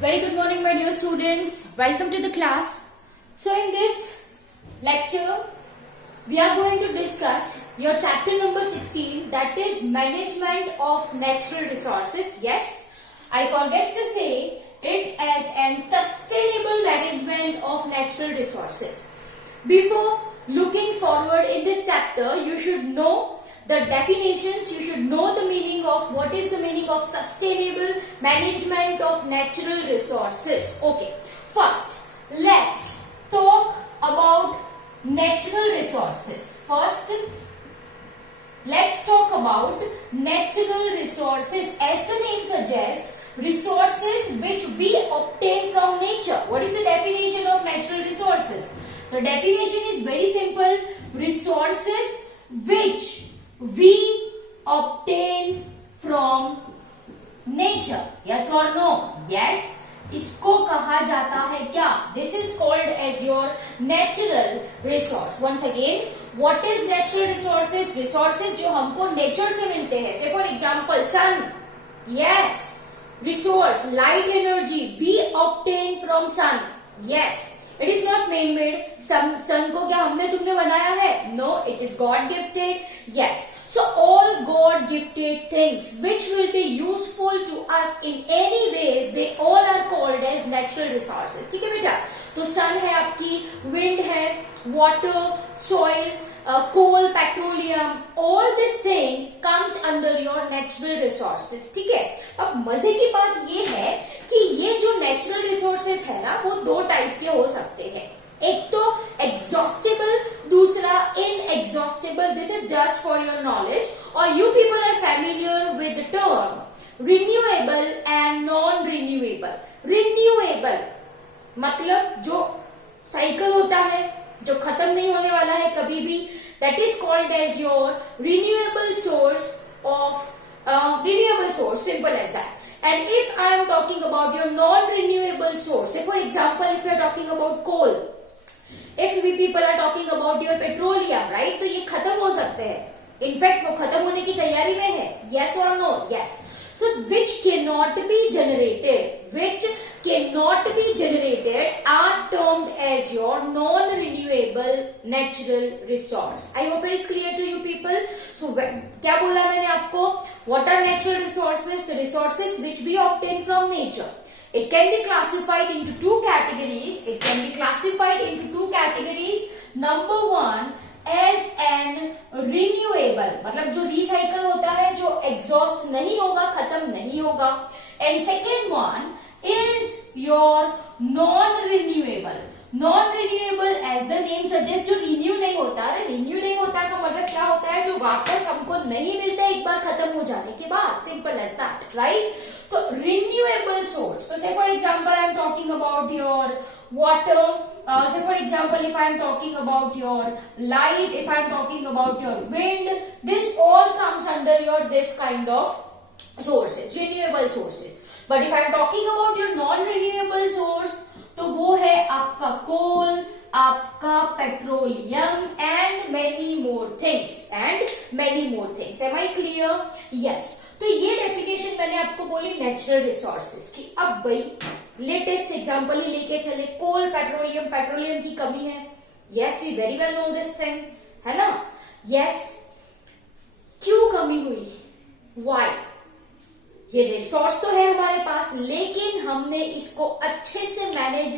Very good morning, my dear students. Welcome to the class. So in this lecture, we are going to discuss your chapter number 16, that is management of natural resources. Yes, I forget to say it as an sustainable management of natural resources. Before looking forward in this chapter, you should know the definitions, you should know the meaning of what is the meaning of sustainable management of natural resources. Okay, first let's talk about natural resources. First, let's talk about natural resources. As the name suggests, resources which we obtain from nature. What is the definition of natural resources? The definition is very simple. Resources which we obtain from nature. Yes or no? Yes. इसको कहा जाता है क्या? This is called as your natural resource. Once again, what is natural resources? Resources जो हमको nature से मिलते हैं. Say for example, sun. Yes. Resource, light energy we obtain from sun. Yes. It is not man-made. Sun को क्या हमने तुमने बनाया है? No, it is God-gifted. Yes. So all God-gifted things which will be useful to us in any ways, they all are called as natural resources. ठीक है बेटा? तो sun है आपकी, wind है, water, soil, coal, petroleum, all this thing comes under your natural resources. ठीक है? अब मजे की बात ये है कि ये जो नेचुरल रिसोर्सेज है ना, वो दो टाइप के हो सकते हैं. एक तो एग्जॉस्टेबल, दूसरा inexhaustible. This is just for your knowledge, और you people are familiar with the term renewable and non renewable. Renewable मतलब जो साइकिल होता है, जो खत्म नहीं होने वाला है कभी भी, that is called as your renewable source of renewable source. Simple as that. And if I am talking about your non-renewable source, say for example, if you are talking about coal, if we people are talking about your petroleum, right? तो ये खत्म हो सकते हैं. In fact, वो खत्म होने की तैयारी में है. Yes or no? Yes. So which cannot be generated are termed as your non-renewable natural resource. I hope it is clear to you people. So क्या बोला मैंने आपको? What are natural resources? The resources which we obtain from nature. It can be classified into two categories. Number one, as an renewable, मतलब जो recycle होता है, जो exhaust नहीं होगा, खत्म नहीं होगा. And second one is your non-renewable. Non-renewable as the name suggests, जो renew नहीं होता है. Renew नहीं होता है का मतलब क्या होता है? जो वापस हमको नहीं मिलता एक बार खत्म हो जाने के बाद. Simple as that, right? तो renewable source. So say for example, I am talking about your water. Say for example, if I am talking about your light, if I am talking about your wind, this all comes under your this kind of sources, renewable sources. But if I am talking about your non-renewable source, तो वो है आपका coal, आपका petroleum and many more things. Am I clear? Yes. तो ये definition मैंने आपको बोली नेचुरल रिसोर्सेज की. अब भाई लेटेस्ट एग्जांपल ही लेके चले. कोल, पेट्रोलियम की कमी है. Yes, we very well know this thing, है ना? यस. क्यों कमी हुई? व्हाई? ये रिसोर्स तो है हमारे पास, लेकिन हमने इसको अच्छे से मैनेज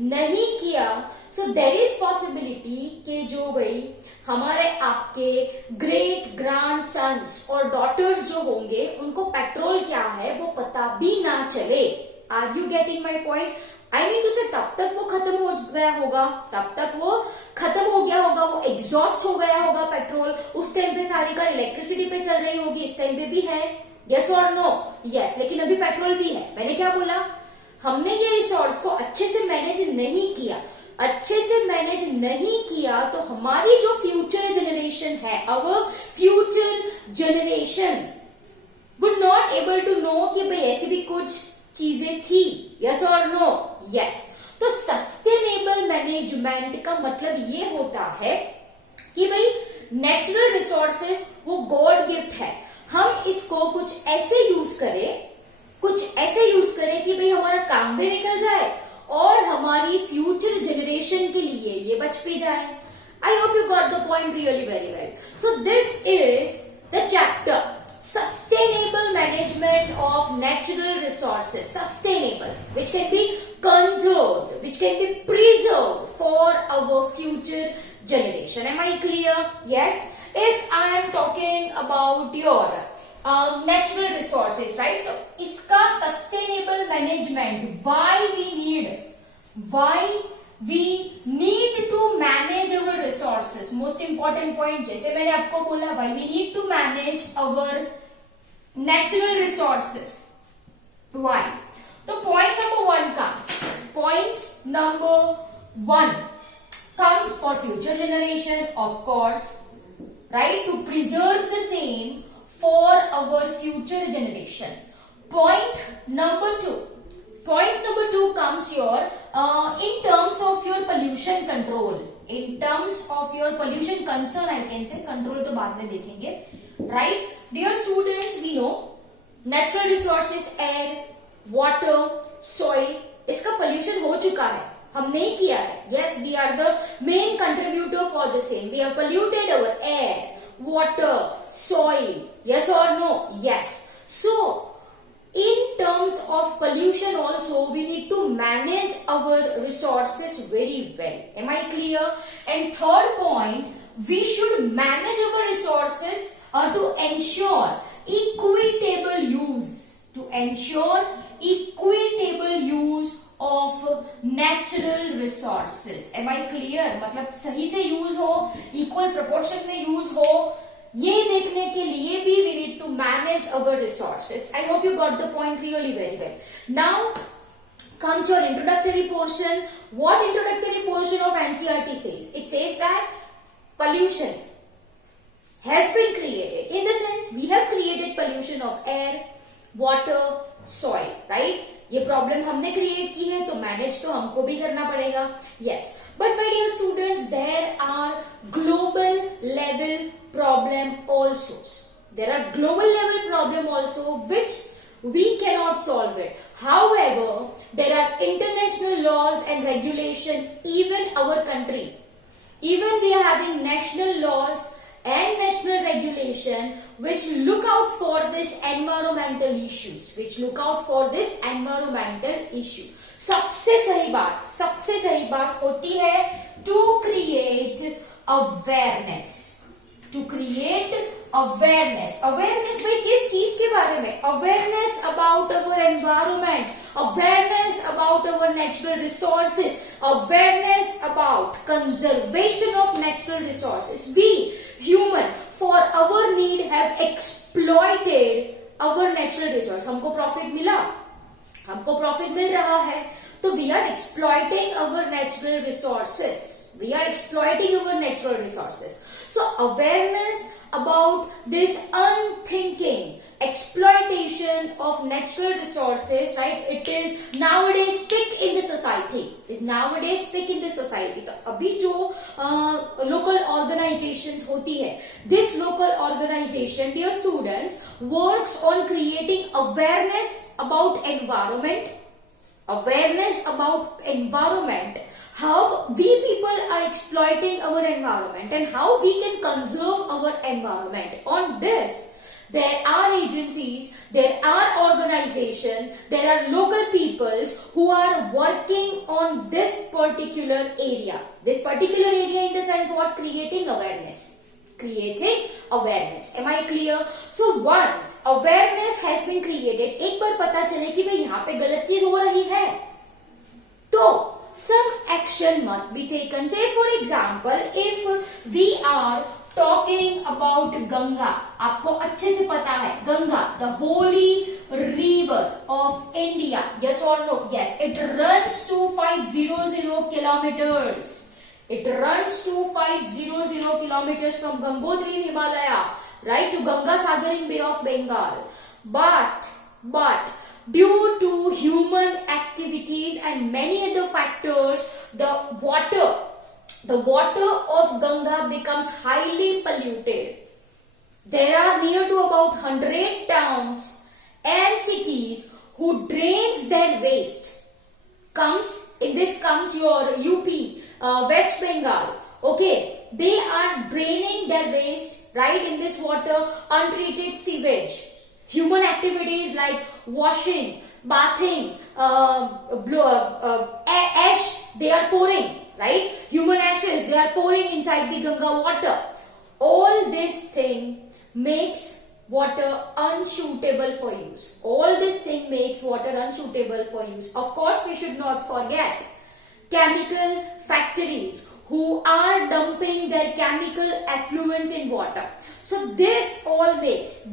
नहीं किया. सो देयर इज पॉसिबिलिटी कि जो भाई हमारे आपके ग्रेट ग्रैंड सन्स और डॉटर्स जो होंगे, उनको पेट्रोल क्या है वो पता भी ना चले. Are you getting my point? I mean to say तब तक वो खत्म हो गया होगा, वो एग्जॉस्ट हो गया होगा पेट्रोल. उस टाइम पे सारी कार इलेक्ट्रिसिटी पे चल रही होगी, इस टाइम पे भी है. यस और नो? यस. लेकिन अभी पेट्रोल भी है. मैंने क्या बोला? हमने ये रिसोर्स को अच्छे से मैनेज नहीं किया तो हमारी जो फ्यूचर जनरेशन है, our future generation would not able to know कि भाई ऐसी भी कुछ चीजें थी. यस और नो? यस. तो सस्टेनेबल मैनेजमेंट का मतलब ये होता है कि भाई नेचुरल रिसोर्सेस वो गॉड गिफ्ट है. हम इसको कुछ ऐसे यूज करें कि भाई हमारा काम भी निकल जाए और हमारी फ्यूचर जनरेशन के लिए ये बच भी जाए. I hope you got the point really very well. So this is the chapter sustainable management of natural resources. Sustainable, which can be conserved, which can be preserved for our future generation. Am I clear? Yes. If I am talking about your natural resources, right? So iska sustainable management. Why we need to manage our resources. Most important point, जैसे मैंने आपको बोला, why we need to manage our natural resources. Why? So point number one comes for future generation, of course, right? To preserve the same for our future generation. Point number two comes your in terms of your pollution control. In terms of your pollution concern, I can say, control तो बाद में देखेंगे, right? Dear students, we know natural resources, air, water, soil, इसका pollution हो चुका है, हम नहीं किया है. Yes, we are the main contributor for the same. We have polluted our air, water, soil. Yes or no? Yes. So in terms of pollution also, we need to manage our resources very well. Am I clear? And third point, we should manage our resources to ensure equitable use of natural resources. Am I clear? मतलब सही से use हो, equal proportion में use हो, ये देखने के लिए भी we need to manage our resources. I hope you got the point really very well. Now comes your introductory portion. What introductory portion of NCERT says? It says that pollution has been created. In the sense, we have created pollution of air, water, soil, right? ये problem हमने create की है, तो manage तो हमको भी करना पड़ेगा. Yes, but my dear students, there are global level problem also. There are global level problem also which we cannot solve it. However, there are international laws and regulation. Even our country, even we are having national laws and national regulation which look out for this environmental issues, सबसे सही बात होती है to create awareness. भाई किस चीज के बारे में? Awareness about our environment, awareness about our natural resources, awareness about conservation of natural resources. We human for our need have exploited our natural resource. हमको प्रॉफिट मिल रहा है, तो we are exploiting our natural resources. So awareness about this unthinking exploitation of natural resources, right? It is nowadays big in the society. तो अभी जो local organizations होती है, this local organization, dear students, works on creating awareness about environment, how we people are exploiting our environment and how we can conserve our environment. On this, there are agencies, there are organizations, there are local peoples who are working on this particular area. In the sense what? Creating awareness. Am I clear? So once awareness has been created, एक बार पता चले कि भाई यहाँ पे गलत चीज हो रही है, तो some action must be taken. Say for example, if we are talking about Ganga, आपको अच्छे से पता है Ganga, the holy river of India. Yes or no? Yes, it runs 2500 kilometers. From Gangotri in Himalaya, right, to Ganga Sagar in Bay of Bengal. But due to human activities and many other factors, the water of Ganga becomes highly polluted. there are near to about 100 towns and cities who drains their waste. In this comes your UP, West Bengal. Okay, they are draining their waste right in this water, untreated sewage. Human activities like washing, bathing, ash they are pouring, right? Human ashes they are pouring inside the Ganga water. All this thing makes water unsuitable for use. All this thing makes water unsuitable for use. Of course, we should not forget chemical factories who are dumping their chemical effluents in water. So this all makes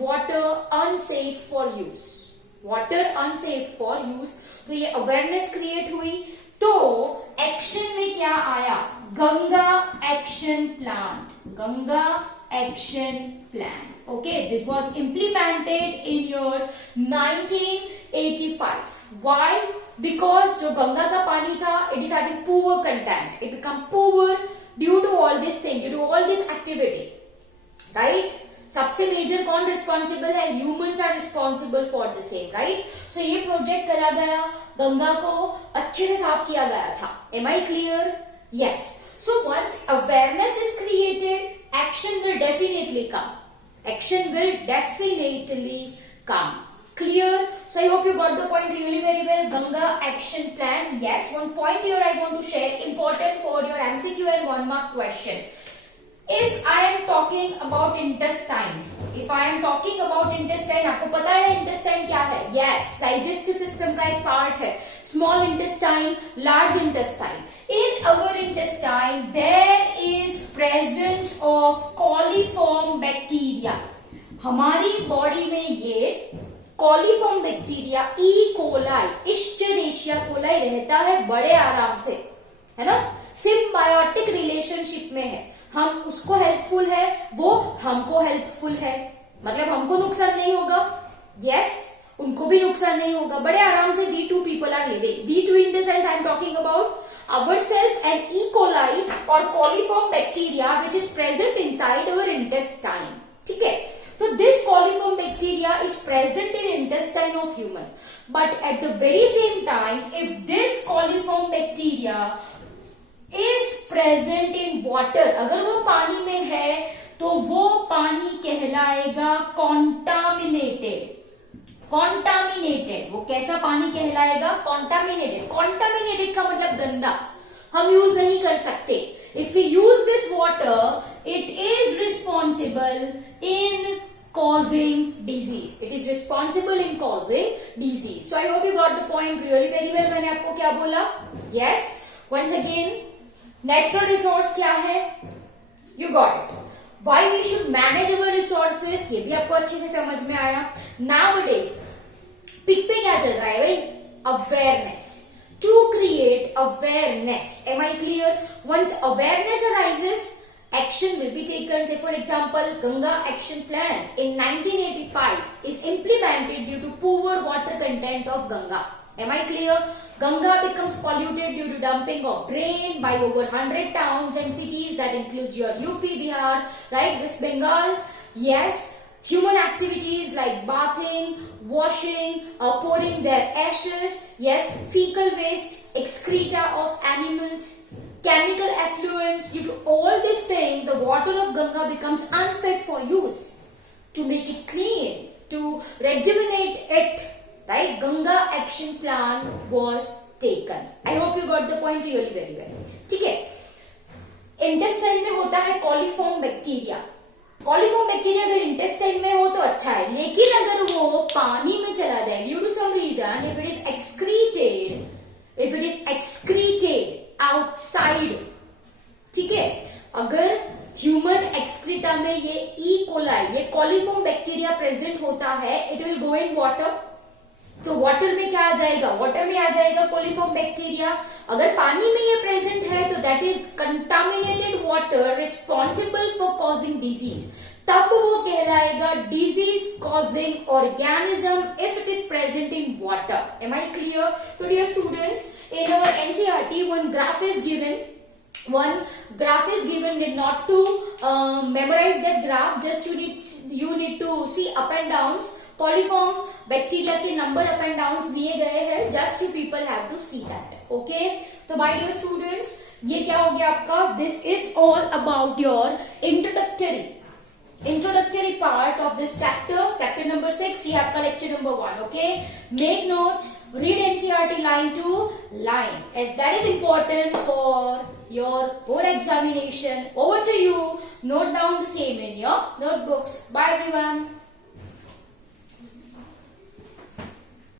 water unsafe for use. Water unsafe for use. तो ये awareness create हुई, तो action में क्या आया? Ganga action plan. Okay, this was implemented in year 1985. Why? Because जो गंगा का पानी था, it is having poor content. It become poor due to all this thing, due to all this activity, right? सबसे मेजर कौन responsible है? Humans are responsible for the same, right? So ये project करा गया, गंगा को अच्छे से साफ किया गया था. Am I clear? Yes. So once awareness is created, action will definitely come. Clear? So I hope you got the point really very well. Ganga action plan. Yes, one point here I want to share, important for your MCQ and 1 mark question. If I am talking about intestine, आपको पता है intestine क्या है? Yes, digestive system का एक part है. Small intestine, large intestine. In our intestine, there is presence of coliform bacteria. हमारी body में ये coliform bacteria E coli, Escherichia coli रहता है बड़े आराम से, है ना? सिम्बायोटिक रिलेशनशिप में है. हम उसको हेल्पफुल है, वो हमको हेल्पफुल है. मतलब हमको नुकसान नहीं होगा, यस, उनको भी नुकसान नहीं होगा. बड़े आराम से we two people are living. We two in the sense I am talking about ourselves and E. coli or coliform bacteria which is present inside our intestine. ठीक है? So this coliform bacteria is present in intestine of human. But at the very same time, if this coliform bacteria is present in water, अगर वो पानी में है, तो वो पानी कहलाएगा contaminated. वो कैसा पानी कहलाएगा? Contaminated का मतलब गंदा. हम यूज नहीं कर सकते. If we use this water, it is responsible in causing disease. So I hope you got the point really very well. मैंने आपको क्या बोला? Yes. Once again, natural resource क्या है? You got it. Why we should manage our resources? ये भी आपको अच्छे से समझ में आया. Nowadays, पिक पे क्या चल रहा है भाई? Awareness. To create awareness. Am I clear? Once awareness arises, action will be taken. Say for example, Ganga action plan in 1985 is implemented due to poor water content of Ganga. Am I clear? Ganga becomes polluted due to dumping of drain by over 100 towns and cities. That includes your UP, Bihar, right? West Bengal. Yes. Human activities like bathing, washing, pouring their ashes. Yes. Fecal waste, excreta of animals, chemical effluents. Due to all this thing, the water of Ganga becomes unfit for use. To make it clean, to rejuvenate it, right? Ganga action plan was taken. I hope you got the point really very well. ठीक है? Intestine में होता है coliform bacteria. Coliform bacteria अगर intestine में हो तो अच्छा है, लेकिन अगर वो पानी में चला जाए due to some reason, if it is excreted outside, ठीक है, अगर ह्यूमन एक्सक्रीटा में ये ई कोलाई, ये कॉलीफॉर्म बैक्टीरिया प्रेजेंट होता है, it will go in water. तो वाटर में क्या आ जाएगा? वाटर में आ जाएगा कॉलीफॉर्म बैक्टीरिया. अगर पानी में ये प्रेजेंट है तो that is contaminated water responsible for causing disease. तब वो कहलाएगा disease causing organism if it is present in water. Am I clear? तो dear students, in our NCERT one graph is given one graph is given, need not to memorize that graph, just you need to see up and downs, coliform bacteria के number up and downs दिए गए हैं, just you people have to see that. Okay, तो my dear students, ये क्या हो गया आपका, this is all about your introductory part of this chapter number 6. ये आपका lecture number 1. Okay, make notes, read NCERT line to line, as that is important for your board examination. Over to you, note down the same in your notebooks. Bye everyone.